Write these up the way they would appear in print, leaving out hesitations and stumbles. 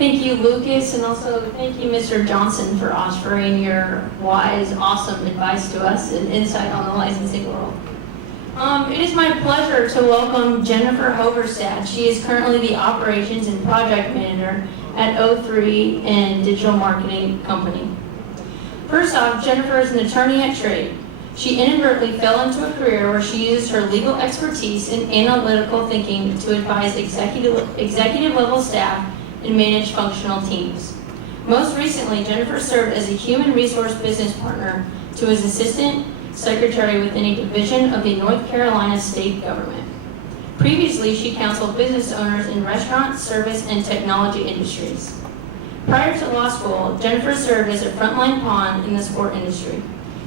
Thank you, Lucas, and also thank you, Mr. Johnson, for offering your wise, awesome advice to us and insight on the licensing world. It is my pleasure to welcome Jennifer Hoverstad. She is currently the Operations and Project Manager at O3 and Digital Marketing Company. First off, Jennifer is an attorney at trade. She inadvertently fell into a career where she used her legal expertise and analytical thinking to advise executive level staff and manage functional teams. Most recently, Jennifer served as a human resource business partner to his assistant secretary within a division of the North Carolina state government. Previously, she counseled business owners in restaurant, service, and technology industries. Prior to law school, Jennifer served as a frontline pawn in the sport industry,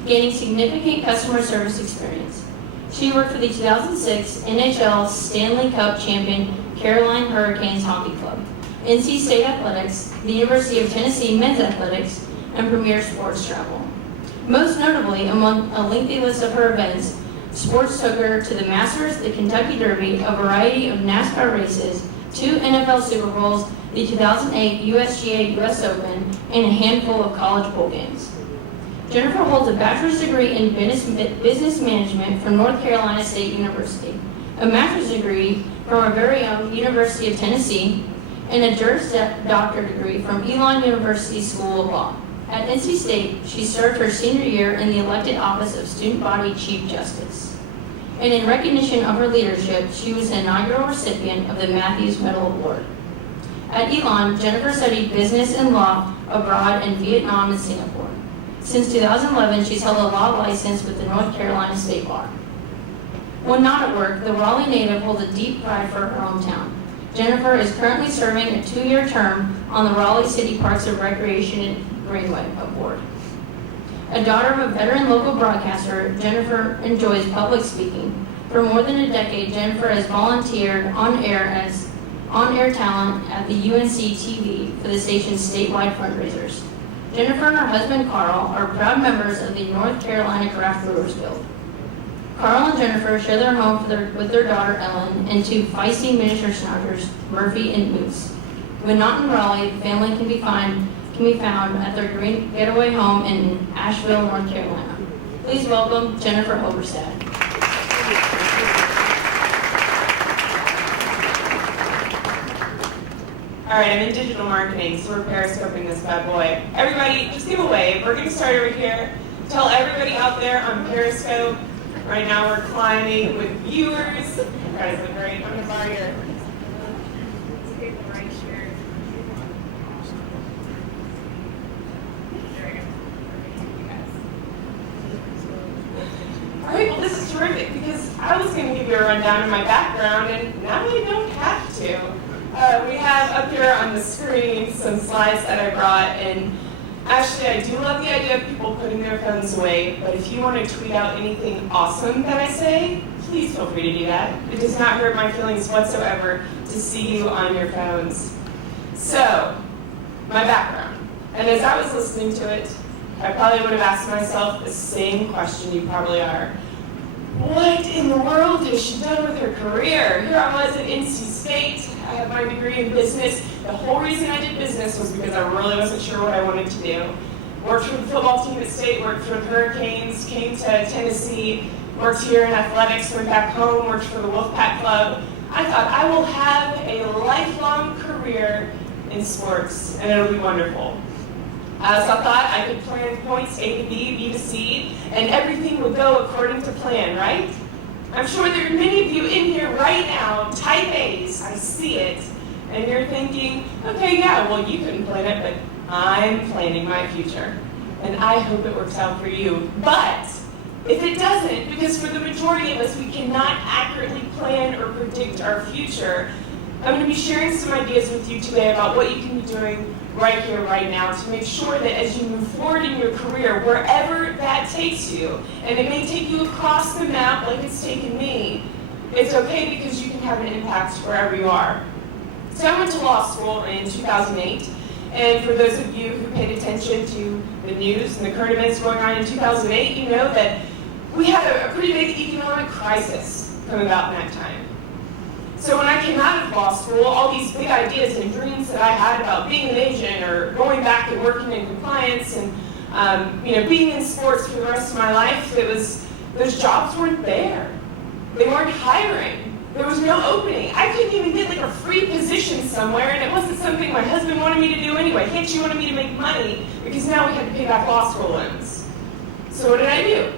gaining significant customer service experience. She worked for the 2006 NHL Stanley Cup champion Carolina Hurricanes Hockey Club, NC State Athletics, the University of Tennessee Men's Athletics, and Premier Sports Travel. Most notably, among a lengthy list of her events, sports took her to the Masters, the Kentucky Derby, a variety of NASCAR races, 2 NFL Super Bowls, the 2008 USGA US Open, and a handful of college bowl games. Jennifer holds a bachelor's degree in business management from North Carolina State University, a master's degree from our very own University of Tennessee, and a Juris Doctor degree from Elon University School of Law. At NC State, she served her senior year in the elected office of Student Body Chief Justice. And in recognition of her leadership, she was an inaugural recipient of the Matthews Medal Award. At Elon, Jennifer studied business and law abroad in Vietnam and Singapore. Since 2011, she's held a law license with the North Carolina State Bar. When not at work, the Raleigh native holds a deep pride for her hometown. Jennifer is currently serving a 2-year term on the Raleigh City Parks and Recreation Greenway Board. A daughter of a veteran local broadcaster, Jennifer enjoys public speaking. For more than a decade, Jennifer has volunteered on air as on-air talent at the UNC TV for the station's statewide fundraisers. Jennifer and her husband Carl are proud members of the North Carolina Craft Brewers Guild. Carl and Jennifer share their home with their daughter Ellen and 2 feisty miniature schnauzers, Murphy and Moose. When not in Raleigh, the family can be found at their green getaway home in Asheville, North Carolina. Please welcome Jennifer Hoverstad. All right, I'm in digital marketing, so we're periscoping this bad boy. Everybody, just give a wave. We're going to start over here. Tell everybody out there on Periscope. Right now we're climbing with viewers. You guys look great. I'm going to borrow your... Let's get the right shirt. There we go. All right, well, this is terrific because I was going to give you a rundown of my background, and now I don't have to. We have up here on the screen some slides that I brought, and actually I do love the idea of people putting their phones away, but if you want to tweet out anything awesome that I say, please feel free to do that. It does not hurt my feelings whatsoever to see you on your phones. So, my background. And as I was listening to it, I probably would have asked myself the same question you probably are. What in the world has she done with her career? Here I was at NC State. I have my degree in business. The whole reason I did business was because I really wasn't sure what I wanted to do. Worked for the football team at State, worked for the Hurricanes, came to Tennessee, worked here in athletics, went back home, worked for the Wolfpack Club. I thought I will have a lifelong career in sports, and it'll be wonderful. So I thought I could plan points A to B, B to C, and everything would go according to plan, right? I'm sure there are many of you in here right now, type A's, I see it, and you're thinking, okay, yeah, well, you couldn't plan it, but I'm planning my future, and I hope it works out for you. But if it doesn't, because for the majority of us, we cannot accurately plan or predict our future, I'm going to be sharing some ideas with you today about what you can be doing right here, right now, to make sure that as you move forward in your career, wherever that takes you, and it may take you across the map like it's taken me, it's okay because you can have an impact wherever you are. So I went to law school in 2008, and for those of you who paid attention to the news and the current events going on in 2008, you know that we had a pretty big economic crisis come about in that time. So when I came out of law school, all these big ideas and dreams that I had about being an agent or going back and working in compliance and being in sports for the rest of my life, those jobs weren't there. They weren't hiring. There was no opening. I couldn't even get like a free position somewhere, and it wasn't something my husband wanted me to do anyway. He actually wanted me to make money because now we had to pay back law school loans. So what did I do?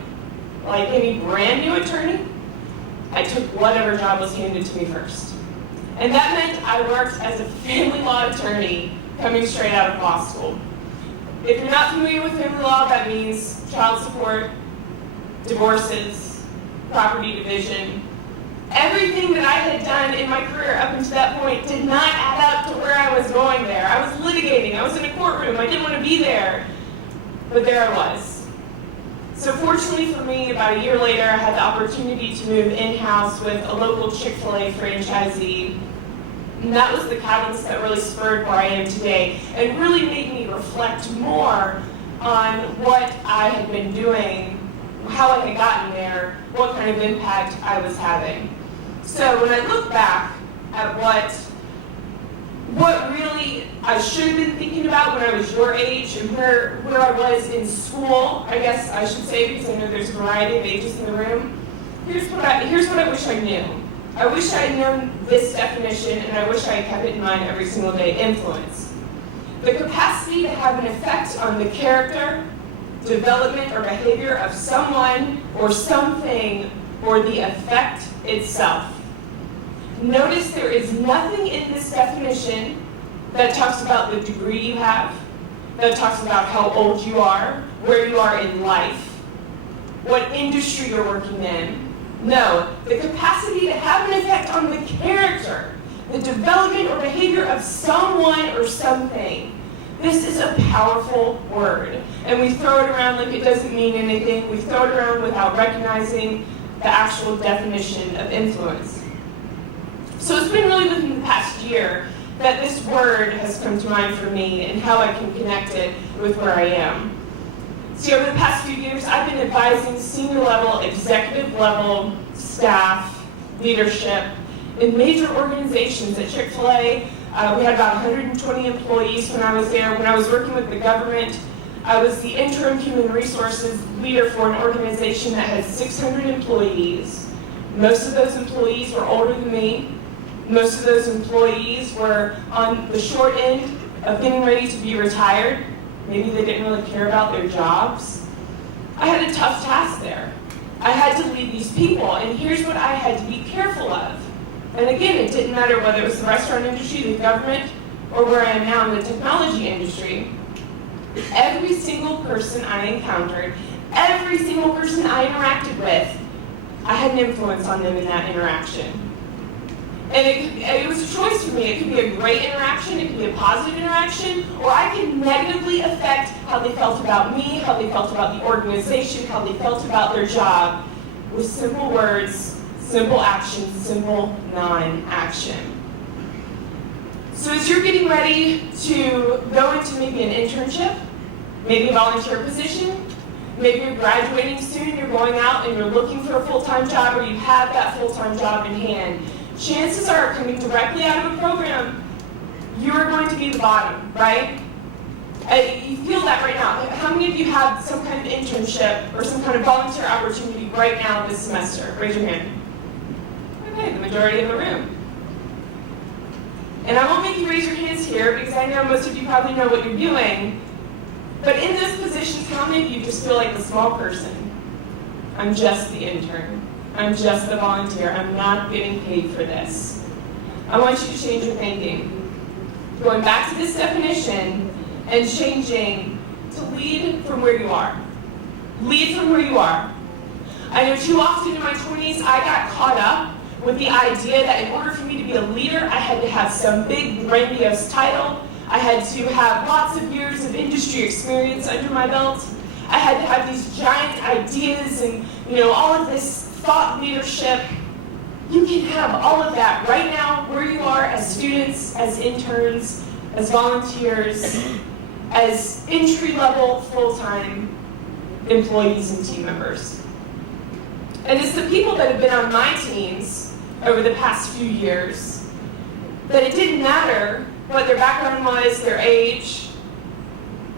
Like any brand new attorney, I took whatever job was handed to me first. And that meant I worked as a family law attorney coming straight out of law school. If you're not familiar with family law, that means child support, divorces, property division. Everything that I had done in my career up until that point did not add up to where I was going there. I was litigating, I was in a courtroom, I didn't want to be there, but there I was. So fortunately for me, about a year later, I had the opportunity to move in-house with a local Chick-fil-A franchisee. And that was the catalyst that really spurred where I am today and really made me reflect more on what I had been doing, how I had gotten there, what kind of impact I was having. So when I look back at what really I should have been thinking about when I was your age and where I was in school, I guess I should say, because I know there's a variety of ages in the room, here's what I wish I knew. I wish I had known this definition, and I wish I had kept it in mind every single day: influence. The capacity to have an effect on the character, development, or behavior of someone or something, or the effect itself. Notice there is nothing in this definition that talks about the degree you have, that talks about how old you are, where you are in life, what industry you're working in. No, the capacity to have an effect on the character, the development or behavior of someone or something. This is a powerful word, and we throw it around like it doesn't mean anything. We throw it around without recognizing the actual definition of influence. So it's been really within the past year that this word has come to mind for me and how I can connect it with where I am. See, over the past few years, I've been advising senior level, executive level staff, leadership in major organizations. At Chick-fil-A, we had about 120 employees when I was there. When I was working with the government, I was the interim human resources leader for an organization that had 600 employees. Most of those employees were older than me. Most of those employees were on the short end of getting ready to be retired. Maybe they didn't really care about their jobs. I had a tough task there. I had to lead these people, and here's what I had to be careful of. And again, it didn't matter whether it was the restaurant industry, the government, or where I am now in the technology industry. Every single person I encountered, every single person I interacted with, I had an influence on them in that interaction. And it was a choice for me. It could be a great interaction, it could be a positive interaction, or I could negatively affect how they felt about me, how they felt about the organization, how they felt about their job, with simple words, simple action, simple non-action. So as you're getting ready to go into maybe an internship, maybe a volunteer position, maybe you're graduating soon, you're going out and you're looking for a full-time job, or you have that full-time job in hand, chances are, coming directly out of a program, you're going to be the bottom, right? You feel that right now. How many of you have some kind of internship or some kind of volunteer opportunity right now this semester? Raise your hand. Okay, the majority of the room. And I won't make you raise your hands here because I know most of you probably know what you're doing. But in those positions, how many of you just feel like the small person? I'm just the intern. I'm just the volunteer. I'm not getting paid for this. I want you to change your thinking. Going back to this definition and changing to lead from where you are. Lead from where you are. I know too often in my 20s, I got caught up with the idea that in order for me to be a leader, I had to have some big, grandiose title. I had to have lots of years of industry experience under my belt. I had to have these giant ideas and, all of this thought leadership. You can have all of that right now where you are as students, as interns, as volunteers, as entry-level, full-time employees and team members. And it's the people that have been on my teams over the past few years that it didn't matter what their background was, their age.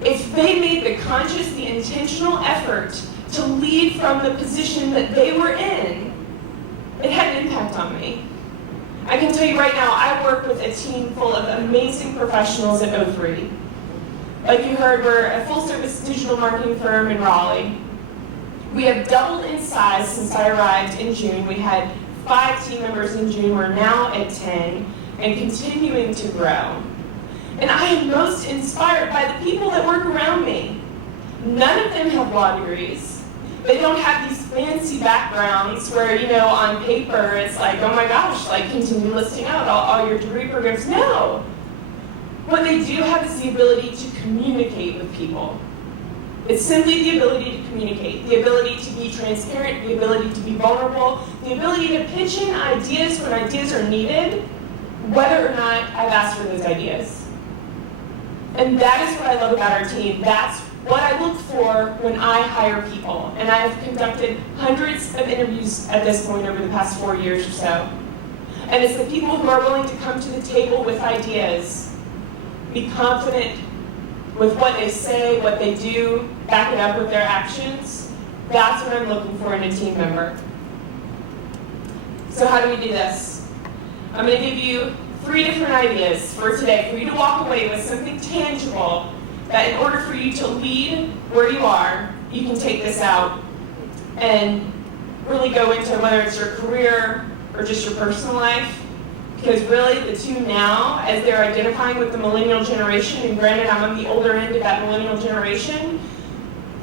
If they made the conscious, the intentional effort to lead from the position that they were in, it had an impact on me. I can tell you right now, I work with a team full of amazing professionals at O3. Like you heard, we're a full-service digital marketing firm in Raleigh. We have doubled in size since I arrived in June. We had 5 team members in June. We're now at 10 and continuing to grow. And I am most inspired by the people that work around me. None of them have law degrees. They don't have these fancy backgrounds where, on paper it's like, oh my gosh, like continue listing out all your degree programs. No. What they do have is the ability to communicate with people. It's simply the ability to communicate, the ability to be transparent, the ability to be vulnerable, the ability to pitch in ideas when ideas are needed, whether or not I've asked for those ideas. And that is what I love about our team. That's what I look for when I hire people. And I've conducted hundreds of interviews at this point over the past 4 years or so. And it's the people who are willing to come to the table with ideas, be confident with what they say, what they do, back it up with their actions. That's what I'm looking for in a team member. So how do we do this? I'm going to give you 3 different ideas for today, for you to walk away with something tangible that in order for you to lead where you are, you can take this out and really go into whether it's your career or just your personal life. Because really the two now, as they're identifying with the millennial generation, and granted I'm on the older end of that millennial generation,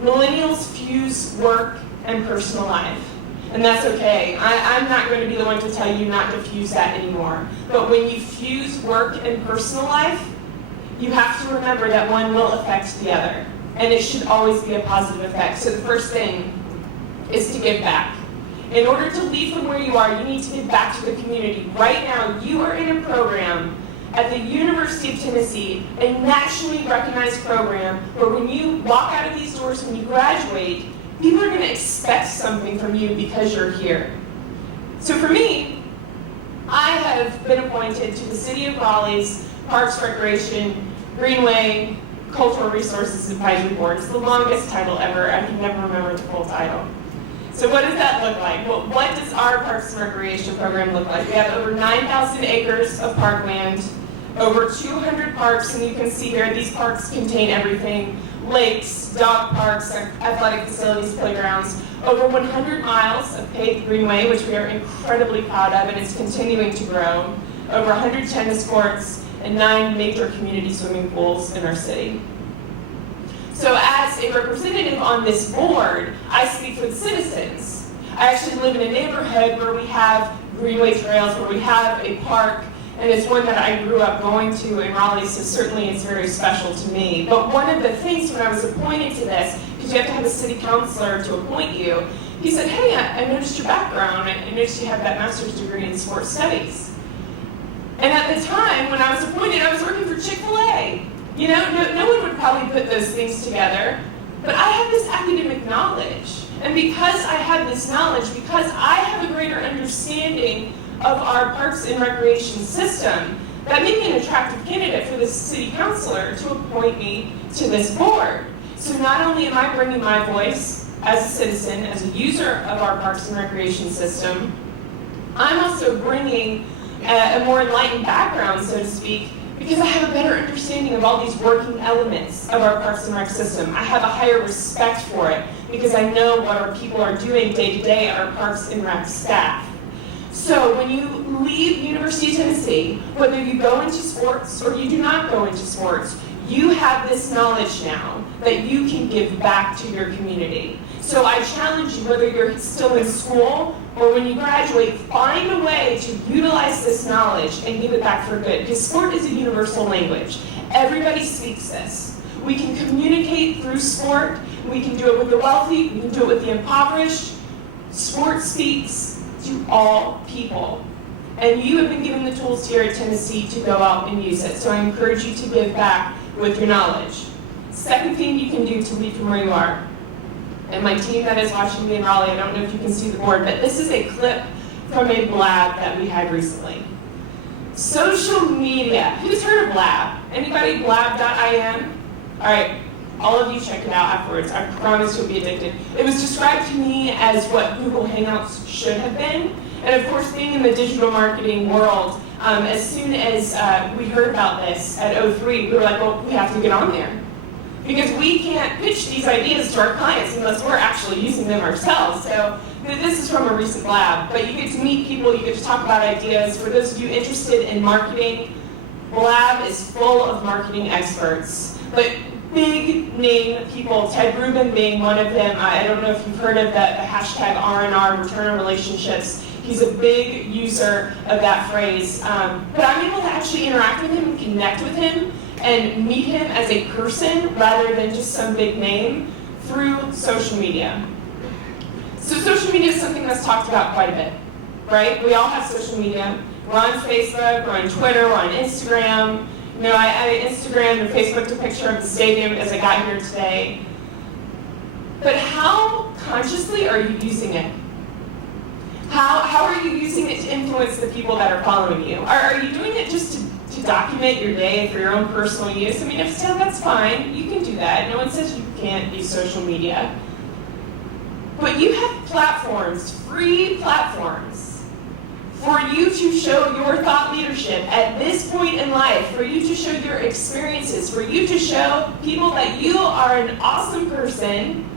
millennials fuse work and personal life. And that's okay. I'm not going to be the one to tell you not to fuse that anymore. But when you fuse work and personal life, you have to remember that one will affect the other. And it should always be a positive effect. So the first thing is to give back. In order to lead from where you are, you need to give back to the community. Right now, you are in a program at the University of Tennessee, a nationally recognized program where when you walk out of these doors, when you graduate, people are going to expect something from you because you're here. So for me, I have been appointed to the City of Raleigh's Parks, Recreation, Greenway, Cultural Resources Advisory Board. It's the longest title ever. I can never remember the full title. So what does that look like? Well, what does our Parks and Recreation program look like? We have over 9,000 acres of parkland, over 200 parks, and you can see here these parks contain everything: lakes, dog parks, athletic facilities, playgrounds, over 100 miles of paved greenway, which we are incredibly proud of, and it's continuing to grow, over 100 tennis courts, and 9 major community swimming pools in our city. So as a representative on this board, I speak for the citizens. I actually live in a neighborhood where we have greenway trails, where we have a park, and it's one that I grew up going to in Raleigh, so certainly it's very special to me. But one of the things when I was appointed to this, because you have to have a city councilor to appoint you, he said, hey, I noticed your background. I noticed you have that master's degree in sports studies. And at the time, when I was appointed, I was working for Chick-fil-A. No one would probably put those things together, but I have this academic knowledge. And because I have this knowledge, because I have a greater understanding of our parks and recreation system, that made me an attractive candidate for the city councilor to appoint me to this board. So not only am I bringing my voice as a citizen, as a user of our parks and recreation system, I'm also bringing a more enlightened background, so to speak, because I have a better understanding of all these working elements of our Parks and Rec system. I have a higher respect for it because I know what our people are doing day to day, our Parks and Rec staff. So when you leave University of Tennessee, whether you go into sports or you do not go into sports, you have this knowledge now that you can give back to your community. So I challenge you, whether you're still in school or when you graduate, find a way to utilize this knowledge and give it back for good. Because sport is a universal language. Everybody speaks this. We can communicate through sport. We can do it with the wealthy. We can do it with the impoverished. Sport speaks to all people. And you have been given the tools here at Tennessee to go out and use it. So I encourage you to give back with your knowledge. Second thing you can do to lead from where you are. And my team that is watching me in Raleigh, I don't know if you can see the board, but this is a clip from a blab that we had recently. Social media. Who's heard of Blab? Anybody? Blab.im? All right, all of you check it out afterwards. I promise you'll be addicted. It was described to me as what Google Hangouts should have been. And of course, being in the digital marketing world, as soon as we heard about this at O3, we were like, well, we have to get on there. Because we can't pitch these ideas to our clients unless we're actually using them ourselves. So this is from a recent lab, but you get to meet people, you get to talk about ideas. For those of you interested in marketing, Lab is full of marketing experts. But big name people, Ted Rubin being one of them. I don't know if you've heard of the hashtag R&R, return on relationships. He's a big user of that phrase. But I'm able to actually interact with him and connect with him and meet him as a person rather than just some big name through social media. So social media is something that's talked about quite a bit, right? We all have social media. We're on Facebook, we're on Twitter, we're on Instagram. You know, I Instagrammed and Facebooked a picture of the stadium as I got here today. But how consciously are you using it? How are you using it to influence the people that are following you? Are you doing it just to document your day for your own personal use? I mean, if so, that's fine. You can do that. No one says you can't use social media. But you have platforms, free platforms, for you to show your thought leadership at this point in life, for you to show your experiences, for you to show people that you are an awesome person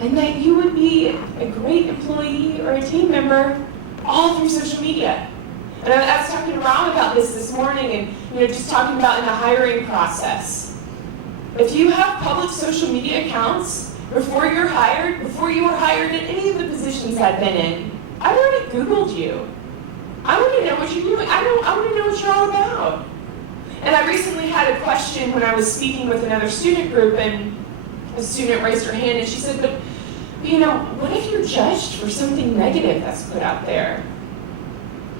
and that you would be a great employee or a team member all through social media. And I was talking to Ron about this morning and just talking about in the hiring process. If you have public social media accounts before you were hired in any of the positions I've been in, I already Googled you. I want to know what you're doing. I want to know what you're all about. And I recently had a question when I was speaking with another student group, and a student raised her hand and she said, but what if you're judged for something negative that's put out there?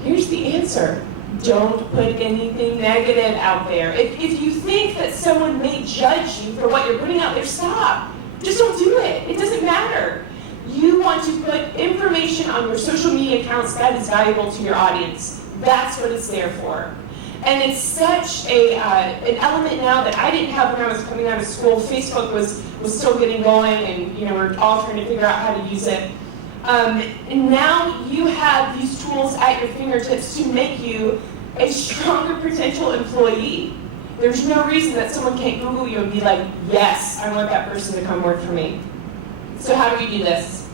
Here's the answer. Don't put anything negative out there. If you think that someone may judge you for what you're putting out there, stop. Just don't do it. It doesn't matter. You want to put information on your social media accounts that is valuable to your audience. That's what it's there for. And it's such an element now that I didn't have when I was coming out of school. Facebook was still getting going, and we're all trying to figure out how to use it. And now you have these tools at your fingertips to make you a stronger potential employee. There's no reason that someone can't Google you and be like, yes, I want that person to come work for me. So how do we do this?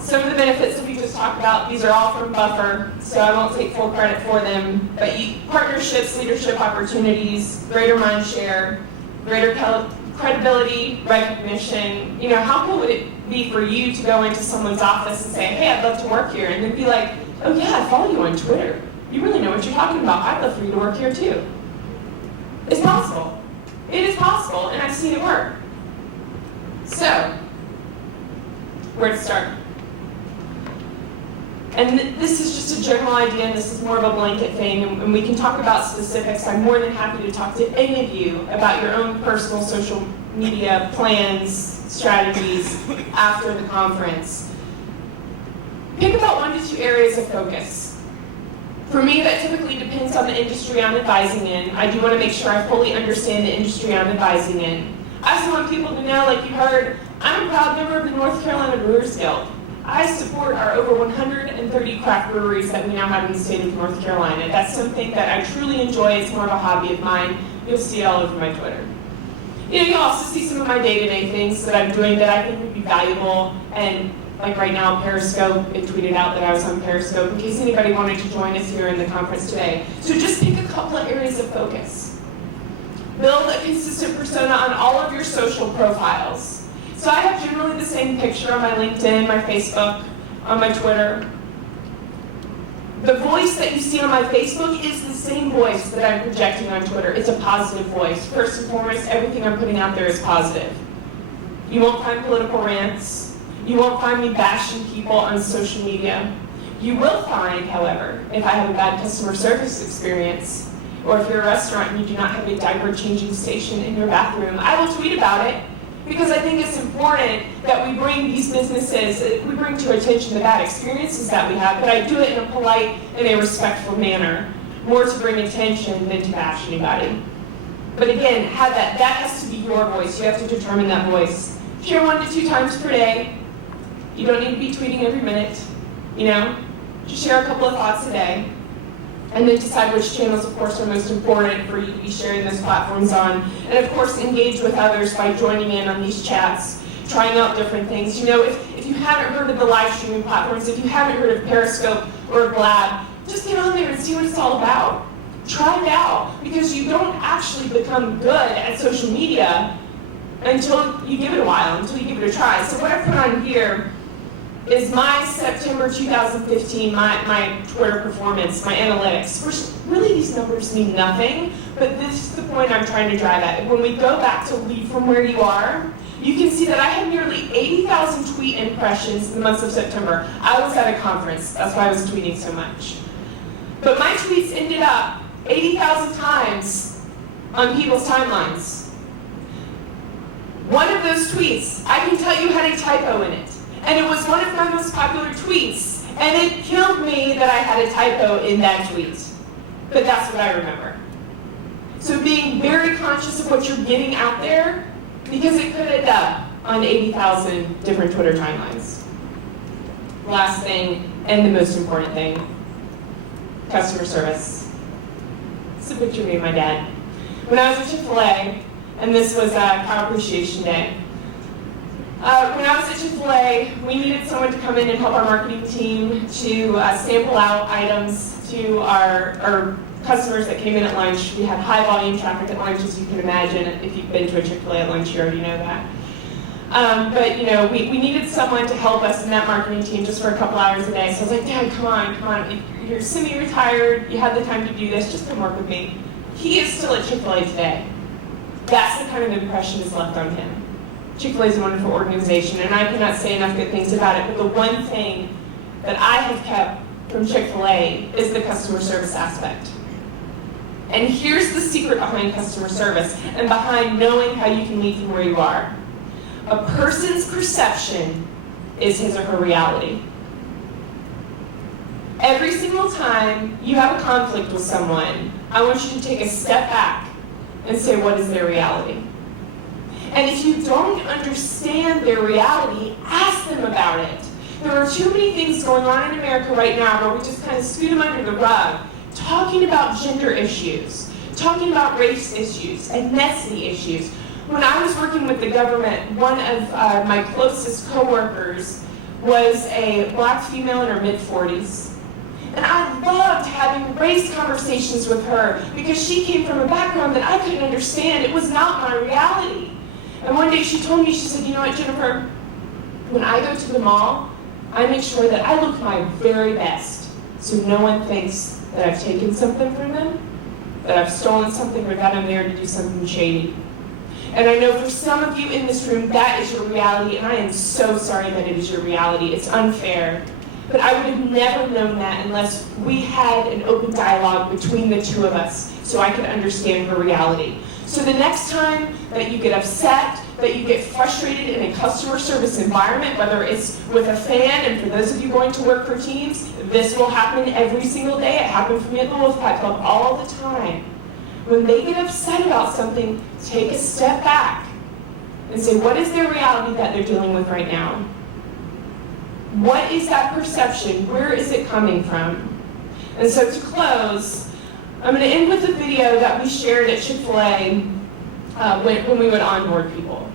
Some of the benefits that we just talked about, these are all from Buffer, so I won't take full credit for them. But partnerships, leadership opportunities, greater mind share, greater credibility, recognition. How cool would it be for you to go into someone's office and say, hey, I'd love to work here, and they'd be like, oh yeah, I follow you on Twitter. You really know what you're talking about. I'd love for you to work here too. It's possible. It is possible, and I've seen it work. So, where to start? And this is just a general idea, and this is more of a blanket thing, and we can talk about specifics. I'm more than happy to talk to any of you about your own personal social media plans, strategies after the conference. Pick about 1 to 2 areas of focus. For me, that typically depends on the industry I'm advising in. I do want to make sure I fully understand the industry I'm advising in. I also want people to know, like you heard, I'm a proud member of the North Carolina Brewers Guild. I support our over 130 craft breweries that we now have in the state of North Carolina. That's something that I truly enjoy. It's more of a hobby of mine. You'll see it all over my Twitter. You'll also see some of my day-to-day things that I'm doing that I think would be valuable. And like right now, Periscope, it tweeted out that I was on Periscope in case anybody wanted to join us here in the conference today. So just pick a couple of areas of focus. Build a consistent persona on all of your social profiles. So I have generally the same picture on my LinkedIn, my Facebook, on my Twitter. The voice that you see on my Facebook is the same voice that I'm projecting on Twitter. It's a positive voice. First and foremost, everything I'm putting out there is positive. You won't find political rants. You won't find me bashing people on social media. You will find, however, if I have a bad customer service experience, or if you're a restaurant and you do not have a diaper changing station in your bathroom, I will tweet about it. because I think it's important that we bring these businesses, we bring to attention the bad experiences that we have, but I do it in a polite and a respectful manner, more to bring attention than to bash anybody. But again, that has to be your voice. You have to determine that voice. Share 1 to 2 times per day. You don't need to be tweeting every minute, Just share a couple of thoughts a day. And then decide which channels, of course, are most important for you to be sharing those platforms on. And of course, engage with others by joining in on these chats, trying out different things. If you haven't heard of the live streaming platforms, if you haven't heard of Periscope or Blab, just get on there and see what it's all about. Try it out, because you don't actually become good at social media until you give it a while, until you give it a try. So what I put on here is my September 2015, my Twitter performance, my analytics. Which really these numbers mean nothing, but this is the point I'm trying to drive at. When we go back to lead from where you are, you can see that I had nearly 80,000 tweet impressions in the month of September. I was at a conference, that's why I was tweeting so much. But my tweets ended up 80,000 times on people's timelines. One of those tweets, I can tell you, had a typo in it. And it was one of my most popular tweets. And it killed me that I had a typo in that tweet. But that's what I remember. So being very conscious of what you're getting out there, because it could end up on 80,000 different Twitter timelines. Last thing, and the most important thing, customer service. It's a picture of me and my dad. When I was at Chick-fil-A, and this was Cow Appreciation Day, when I was at Chick-fil-A, we needed someone to come in and help our marketing team to sample out items to our customers that came in at lunch. We had high volume traffic at lunch, as you can imagine. If you've been to a Chick-fil-A at lunch, you already know that. But we needed someone to help us in that marketing team just for a couple hours a day. So I was like, Dad, come on. You're semi-retired. You have the time to do this. Just come work with me. He is still at Chick-fil-A today. That's the kind of impression that's left on him. Chick-fil-A is a wonderful organization, and I cannot say enough good things about it, but the one thing that I have kept from Chick-fil-A is the customer service aspect. And here's the secret behind customer service and behind knowing how you can lead from where you are. A person's perception is his or her reality. Every single time you have a conflict with someone, I want you to take a step back and say, what is their reality? And if you don't understand their reality, ask them about it. There are too many things going on in America right now where we just kind of scoot them under the rug, talking about gender issues, talking about race issues, ethnicity issues. When I was working with the government, one of my closest coworkers was a black female in her mid-40s. And I loved having race conversations with her because she came from a background that I couldn't understand. It was not my reality. And one day she told me, she said, you know what, Jennifer, when I go to the mall, I make sure that I look my very best so no one thinks that I've taken something from them, that I've stolen something, or that I'm there to do something shady. And I know for some of you in this room, that is your reality, and I am so sorry that it is your reality. It's unfair. But I would have never known that unless we had an open dialogue between the two of us so I could understand her reality. So the next time that you get upset, that you get frustrated in a customer service environment, whether it's with a fan, and for those of you going to work for teams, this will happen every single day. It happened for me at the Wolfpack Club all the time. When they get upset about something, take a step back and say, what is their reality that they're dealing with right now? What is that perception? Where is it coming from? And so to close, I'm going to end with a video that we shared at Chick-fil-A when we would onboard people.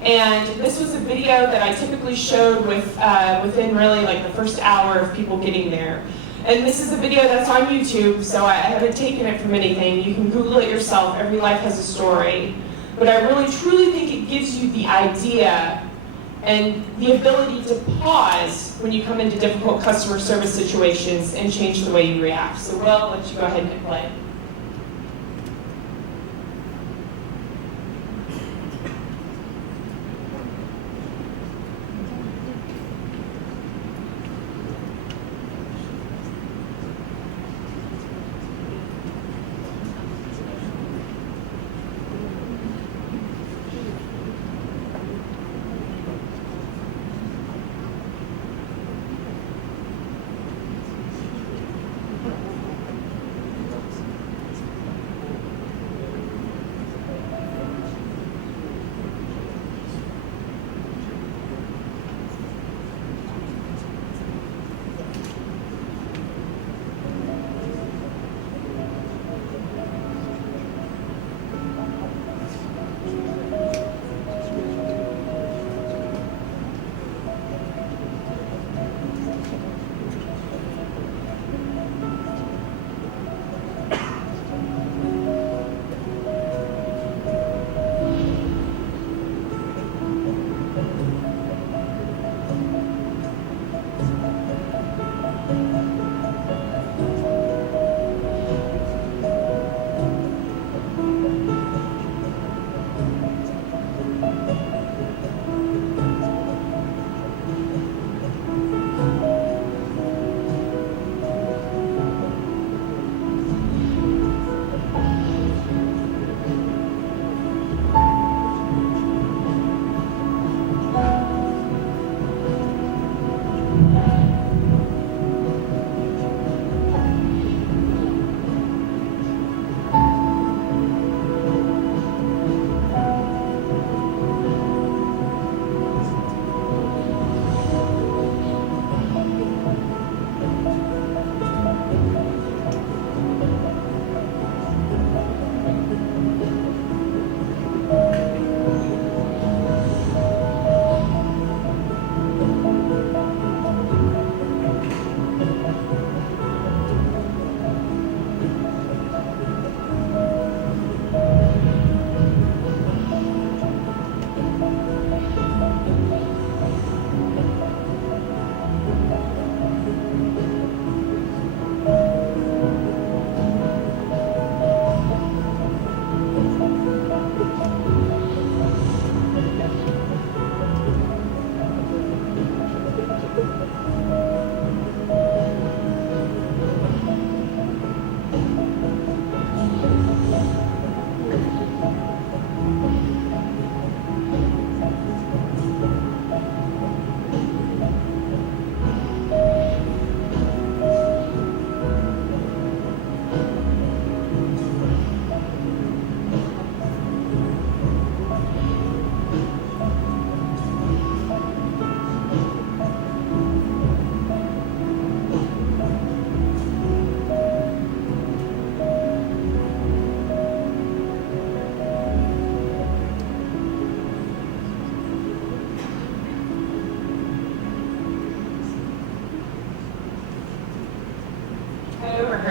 And this was a video that I typically showed within really like the first hour of people getting there. And this is a video that's on YouTube, so I haven't taken it from anything. You can Google it yourself. Every life has a story. But I really, truly think it gives you the idea and the ability to pause when you come into difficult customer service situations and change the way you react. So Will, I'll let you go ahead and hit play.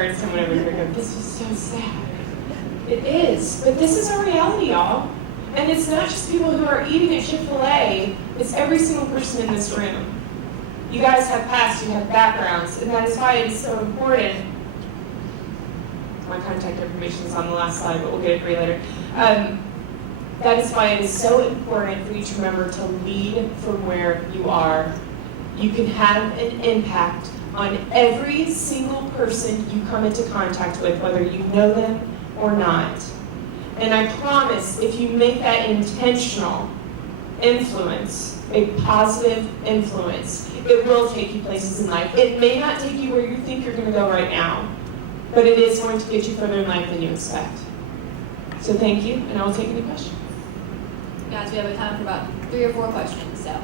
heard someone over here go, this is so sad. It is, but this is our reality, y'all. And it's not just people who are eating at Chick-fil-A, it's every single person in this room. You guys have pasts, you have backgrounds, and that is why it is so important. My contact information is on the last slide, but we'll get it for you later. That is why it is so important for you to remember to lead from where you are. You can have an impact on every single person you come into contact with, whether you know them or not. And I promise, if you make that intentional influence, a positive influence, it will take you places in life. It may not take you where you think you're going to go right now, but it is going to get you further in life than you expect. So thank you, and I will take any questions. Guys, we have time for about 3 or 4 questions, so.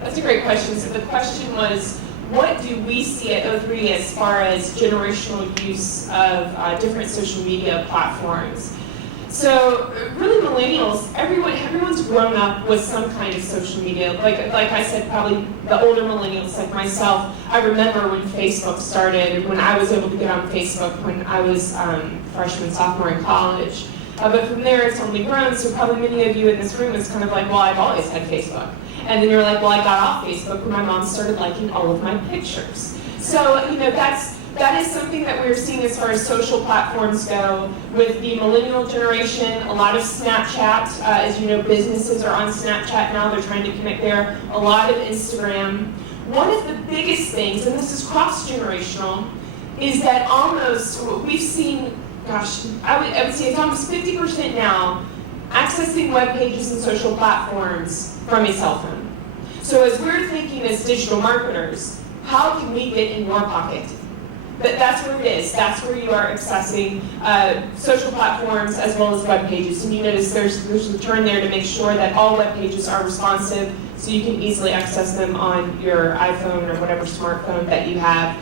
That's a great question. So the question was, what do we see at O3 as far as generational use of different social media platforms? So really millennials, everyone's grown up with some kind of social media. Like I said, probably the older millennials like myself, I remember when Facebook started, when I was able to get on Facebook when I was freshman, sophomore in college. But from there it's only grown, so probably many of you in this room is kind of like, well, I've always had Facebook. And then you're like, well, I got off Facebook when my mom started liking all of my pictures. So, that is something that we're seeing as far as social platforms go. With the millennial generation, a lot of Snapchat. As you know, businesses are on Snapchat now. They're trying to connect there. A lot of Instagram. One of the biggest things, and this is cross-generational, is that almost, we've seen, gosh, I would say it's almost 50% now, accessing web pages and social platforms from a cell phone. So as we're thinking as digital marketers, how can we get in your pocket? But that's where it is. That's where you are accessing social platforms as well as web pages. And you notice there's a turn there to make sure that all web pages are responsive so you can easily access them on your iPhone or whatever smartphone that you have.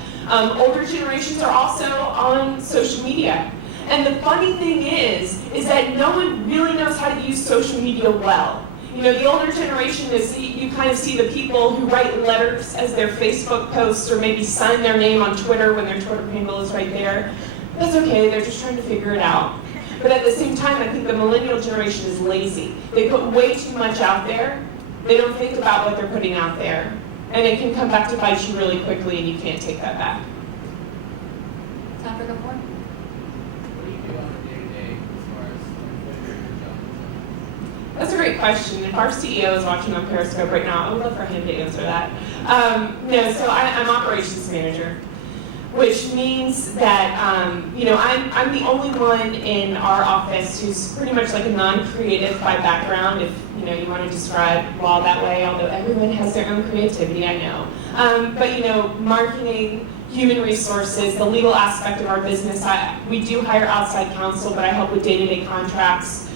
Older generations are also on social media. And the funny thing is that no one really knows how to use social media well. You know, the older generation is, you kind of see the people who write letters as their Facebook posts or maybe sign their name on Twitter when their Twitter handle is right there. That's okay, they're just trying to figure it out. But at the same time, I think the millennial generation is lazy. They put way too much out there. They don't think about what they're putting out there. And it can come back to bite you really quickly and you can't take that back. Time for a couple more? That's a great question. If our CEO is watching on Periscope right now, I would love for him to answer that. So I'm operations manager, which means that I'm the only one in our office who's pretty much like a non-creative by background, if you want to describe law that way, although everyone has their own creativity, I know. But marketing, human resources, the legal aspect of our business, we do hire outside counsel, but I help with day-to-day contracts.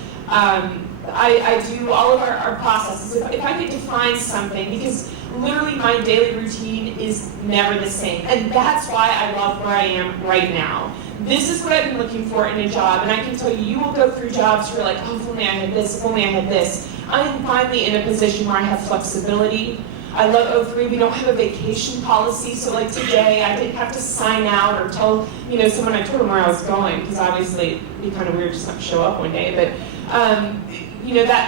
I do all of our processes. If I could define something, because literally my daily routine is never the same. And that's why I love where I am right now. This is what I've been looking for in a job. And I can tell you, you will go through jobs where you're like, oh, if only I had this, if only I had this. I am finally in a position where I have flexibility. I love O3. We don't have a vacation policy. So like today, I didn't have to sign out or tell someone. I told them where I was going, because obviously it'd be kind of weird just not to show up one day. But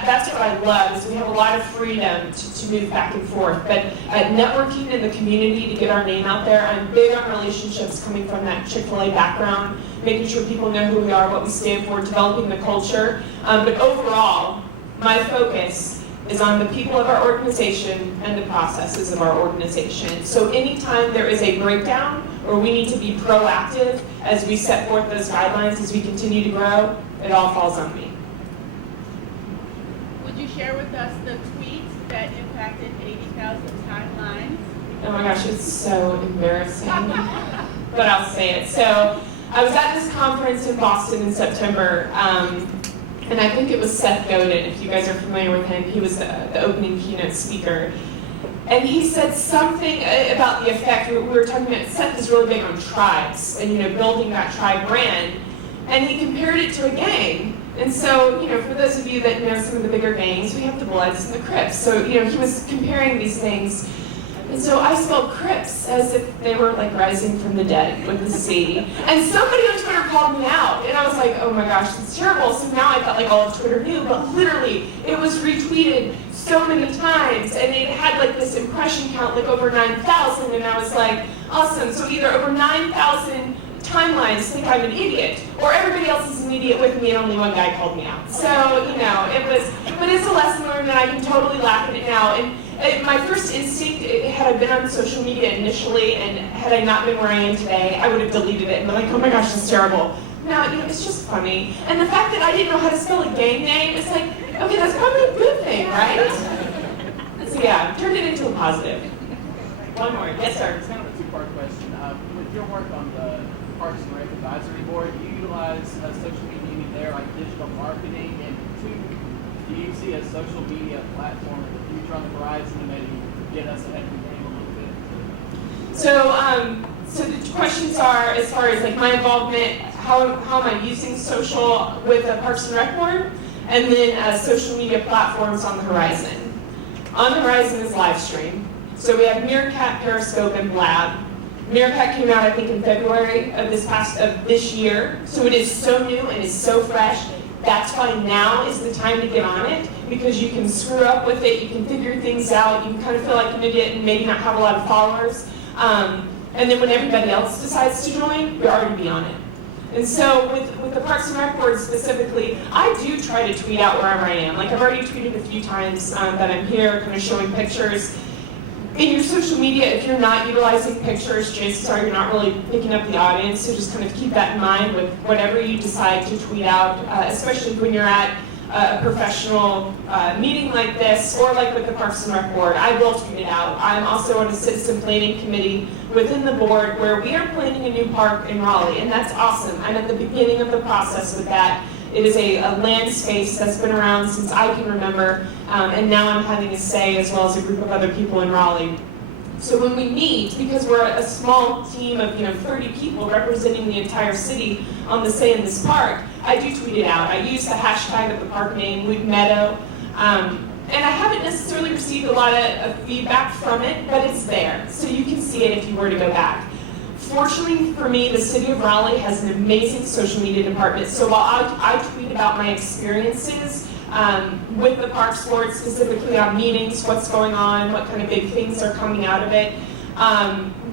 that's what I love, is we have a lot of freedom to move back and forth. But networking in the community to get our name out there, I'm big on relationships coming from that Chick-fil-A background, making sure people know who we are, what we stand for, developing the culture. But overall, my focus is on the people of our organization and the processes of our organization. So anytime there is a breakdown or we need to be proactive as we set forth those guidelines as we continue to grow, it all falls on me. Would you share with us the tweets that impacted 80,000 timelines? Oh my gosh, it's so embarrassing, but I'll say it. So I was at this conference in Boston in September, and I think it was Seth Godin, if you guys are familiar with him. He was the opening keynote speaker. And he said something about the effect. We were talking about Seth is really big on tribes and building that tribe brand. And he compared it to a gang. And so, for those of you that know some of the bigger gangs, we have the Bloods and the Crips. So, he was comparing these things. And so I spelled Crips as if they were like rising from the dead with the C. And somebody on Twitter called me out. And I was like, oh my gosh, that's terrible. So now I felt like all of Twitter knew. But literally, it was retweeted so many times. And it had like this impression count, like over 9,000. And I was like, awesome. So either over 9,000 timelines think I'm an idiot, or everybody else is an idiot with me and only one guy called me out. So, but it's a lesson learned and I can totally laugh at it now. And my first instinct, had I been on social media initially and had I not been where I am today, I would have deleted it and been like, oh my gosh, that's terrible. Now, it's just funny. And the fact that I didn't know how to spell a gang name, it's like, okay, that's probably a good thing, right? So yeah, turned it into a positive. One more, yes sir. It's kind of a two-part question. With your work on the Parks and Rec Advisory Board, do you utilize social media there, like digital marketing? And two, do you see a social media platform in the future on the horizon to maybe get us ahead of the game a little bit? So the questions are, as far as like my involvement, how am I using social with the Parks and Rec Board, and then social media platforms on the horizon. On the horizon is live stream. So we have Meerkat, Periscope, and Blab. Meerkat came out, I think, in February of this year. So it is so new and is so fresh. That's why now is the time to get on it, because you can screw up with it, you can figure things out, you can kind of feel like an idiot and maybe not have a lot of followers. And then when everybody else decides to join, you're already be on it. And so with the Parks and Rec Board specifically, I do try to tweet out wherever I am. Like I've already tweeted a few times that I'm here, kind of showing pictures. In your social media, if you're not utilizing pictures, chances are you're not really picking up the audience, so just kind of keep that in mind with whatever you decide to tweet out, especially when you're at a professional meeting like this, or like with the Parks and Rec Board. I will tweet it out. I'm also on a citizen planning committee within the board where we are planning a new park in Raleigh, and that's awesome. I'm at the beginning of the process with that. It is a land space that's been around since I can remember, and now I'm having a say as well as a group of other people in Raleigh. So when we meet, because we're a small team of 30 people representing the entire city on the say in this park, I do tweet it out. I use the hashtag of the park name, Wood Meadow, and I haven't necessarily received a lot of feedback from it, but it's there, so you can see it if you were to go back. Fortunately for me, the city of Raleigh has an amazing social media department. So while I tweet about my experiences with the Parks Board, specifically on meetings, what's going on, what kind of big things are coming out of it,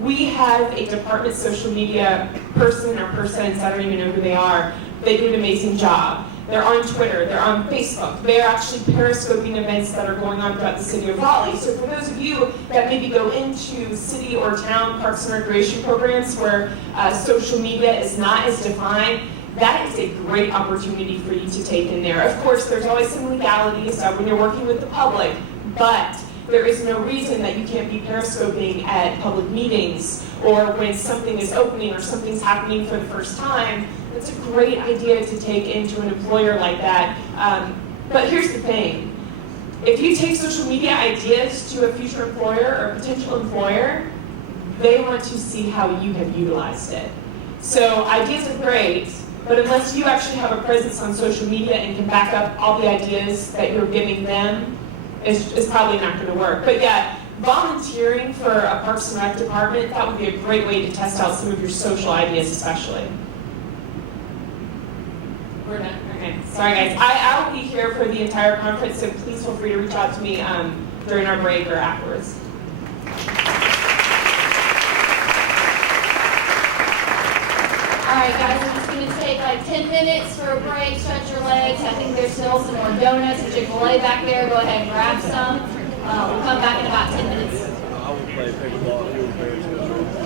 we have a department social media person or persons, I don't even know who they are. They do an amazing job. They're on Twitter, they're on Facebook, they're actually periscoping events that are going on throughout the city of Raleigh. So for those of you that maybe go into city or town parks and recreation programs where social media is not as defined, that is a great opportunity for you to take in there. Of course, there's always some legalities when you're working with the public, but there is no reason that you can't be periscoping at public meetings or when something is opening or something's happening for the first time. It's a great idea to take into an employer like that. But here's the thing. If you take social media ideas to a future employer or potential employer, they want to see how you have utilized it. So ideas are great, but unless you actually have a presence on social media and can back up all the ideas that you're giving them, it's probably not going to work. But yeah, volunteering for a Parks and Rec department, that would be a great way to test out some of your social ideas especially. We're done. Okay. Sorry guys. I will be here for the entire conference, so please feel free to reach out to me during our break or afterwards. All right, guys, I'm just going to take like 10 minutes for a break, stretch your legs. I think there's still some more donuts and Chick-fil-A back there. Go ahead and grab some. We'll come back in about 10 minutes. I will play pickleball.